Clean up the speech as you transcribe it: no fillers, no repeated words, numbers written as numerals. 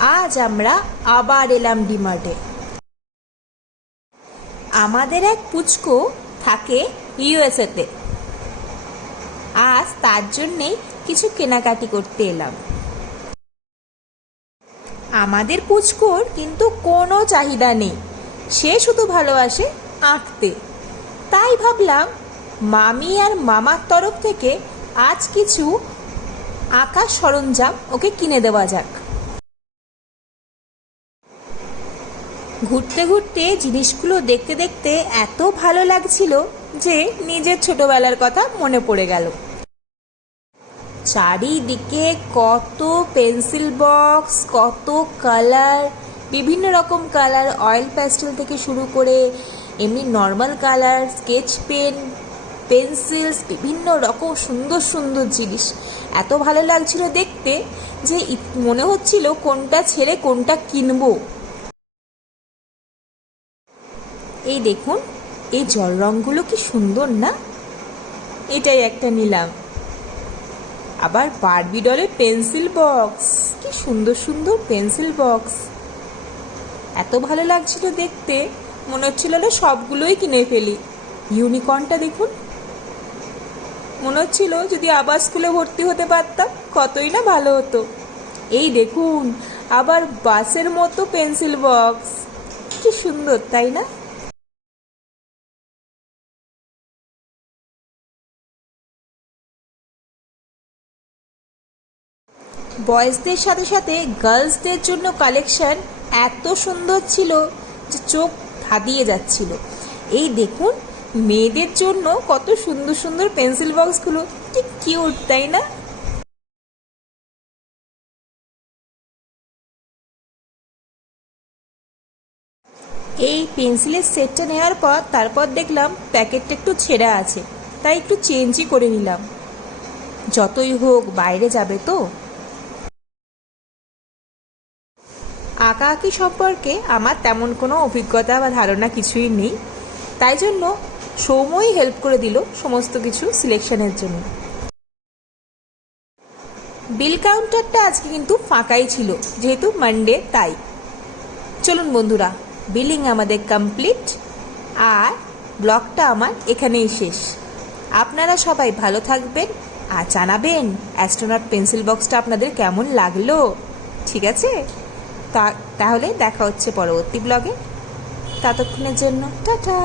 আজ আমরা আবার এলাম ডিমার্টে। আমাদের এক পুচকো থাকে ইউএসএতে। আজ তার জন্যেই কিছু কেনাকাটি করতে এলাম। আমাদের পুচকোর কিন্তু কোনো চাহিদা নেই, সে শুধু ভালোবাসে আঁকতে। তাই ভাবলাম মামি আর মামার তরফ থেকে আজ কিছু আঁকার সরঞ্জাম ওকে কিনে দেওয়া যাক। ঘুরতে ঘুরতে জিনিসগুলো দেখতে দেখতে এত ভালো লাগছিল যে নিজের ছোটবেলার কথা মনে পড়ে গেল। চারিদিকে কত পেন্সিল বক্স, কত কালার, বিভিন্ন রকম কালার, অয়েল প্যাস্টেল থেকে শুরু করে এমনি normal colour, sketch pen, pencils, বিভিন্ন রকম সুন্দর সুন্দর জিনিস। এত ভালো লাগছিল দেখতে যে মনে হচ্ছিল কোনটা ছেড়ে কোনটা কিনবো। এই দেখুন, এই জল রঙগুলো কি সুন্দর না? এটাই একটা নিলাম। আবার বারবি ডলের পেন্সিল বক্স, কি সুন্দর সুন্দর পেন্সিল বক্স। এত ভালো লাগছিল দেখতে, মনে হচ্ছিল না সবগুলোই কিনে ফেলি। ইউনিকর্নটা দেখুন, মনে হচ্ছিল যদি আবার স্কুলে ভর্তি হতে পারতাম কতই না ভালো হতো। এই দেখুন, আবার বাসের মতো পেন্সিল বক্স, কি সুন্দর তাই না? বয়েজদের সাথে সাথে গার্লসদের জন্য কালেকশন এত সুন্দর ছিল যে চোখ ধাঁধিয়ে যাচ্ছিল। এই দেখুন, মেয়েদের জন্য কত সুন্দর সুন্দর পেন্সিল বক্সগুলো, কি কিউট তাই না? এই পেন্সিলের সেটটা নেওয়ার পর তারপর দেখলাম প্যাকেটটা একটু ছেঁড়া আছে, তাই একটু চেঞ্জই করে নিলাম। যতই হোক বাইরে যাবে তো। আঁকাআঁকি সম্পর্কে আমার তেমন কোনো অভিজ্ঞতা বা ধারণা কিছুই নেই, তাই জন্য সৌম্যই হেল্প করে দিল সমস্ত কিছু সিলেকশনের জন্য। বিল কাউন্টারটা আজকে কিন্তু ফাঁকাই ছিল, যেহেতু মানডে তাই। চলুন বন্ধুরা, বিলিং আমাদের কমপ্লিট, আর ব্লগটা আমার এখানেই শেষ। আপনারা সবাই ভালো থাকবেন আর জানাবেন অ্যাস্ট্রোনট পেন্সিল বক্সটা আপনাদের কেমন লাগলো। ঠিক আছে, তাহলে দেখা হচ্ছে পরবর্তী ব্লগে। ততক্ষণের জন্য টাটা।